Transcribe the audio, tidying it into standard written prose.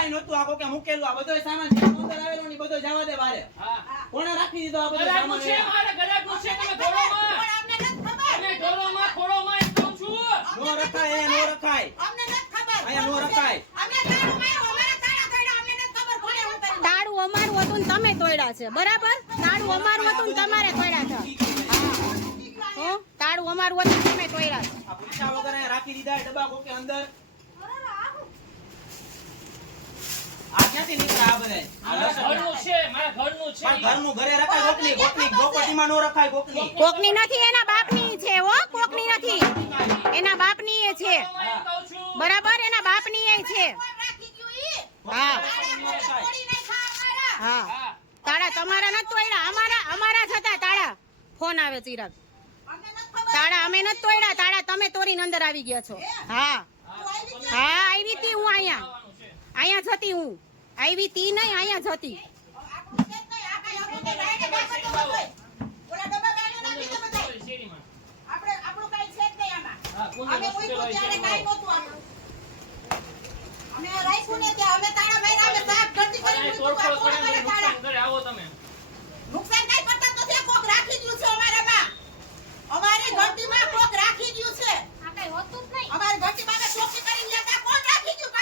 કાઈ નહોતું આ કોકે મૂકેલું આ બધો સામાન જે અંદર આવેલો ને બધો જવા દે બારે હા કોણે રાખી દીધો આ બધો સામાન છે મારે ગરાકનું છે તમે ઢોલોમાં પણ અમને નથી ખબર તમે ઢોલોમાં ખોળોમાં એમ કહું છું નો રખાય એ નો રખાય અમને નથી ખબર અહીંયા નો રખાય અમે તાળું માર્યું અમારા તાળા તોડ્યા અમને નથી ખબર કોણે હું કર્યું તાળું અમારું હતું ને તમે તોડ્યા છે બરાબર તાળું અમારું હતું ને તમારે તોડ્યા છે હો તાળું અમારું હતું તમે તોડ્યા છે આ પૂછ્યા વગર અહીંયા રાખી દીધા એ ડબ્બા કોકે અંદર આ ક્યાંથી નીકળ્યા આ બધા મારા ઘરનું છે મારા ઘરનું છે પણ ઘરનું ઘરે રખાય કોકની પ્રોપર્ટીમાં નો રખાય કોકની કોકની નથી એના બાપની છે હો કોકની નથી એના બાપની એ છે એમ કહું છું બરાબર એના બાપની એ છે કોઈ રાખી ગયું ઈ હા તાળા કોઈ તોડી નાખ્યા અમારા હા હા તાળા તમારા નથી તોડ્યા અમારા જ હતા તાળા ફોન આવે ચિરાગ અમને નથી ખબર તાળા અમે નથી તોડ્યા તાળા તમે તોડીને અંદર આવી ગયા છો હા હા આવી તી હું અહીંયા જતી હું આવી તી નહીં અહીંયા જતી આપણું છે જ નહીં આ કાંઈ અમે તો લાઈને નાખો તો બધોય. ઓલા ડબ્બા લાઈને નાખી દો બધાય. શેરીમાં આપણું કાંઈ છે જ નહીં આમાં હા કોણ અમે મૂક્યું ત્યારે કાંઈ નહોતું આપણું. અમે રાખ્યું ને ત્યાં અમે તાળા માર્યા અમે સાફ ગરદી કરી મૂક્યું આ કોણ અમારા તાળા નુકસાન કરે આવો તમે નુકસાન કાંઈ કરતા જ નથી કોક રાખી ગયું છે અમારામાં અમારી ઘરતીમાં કોક રાખી ગયું છે આ કઈ હોતું જ નહીં અમારી ઘરતીમાં અમે ચોકી કરી ગયા હતા કોણ રાખી ગયું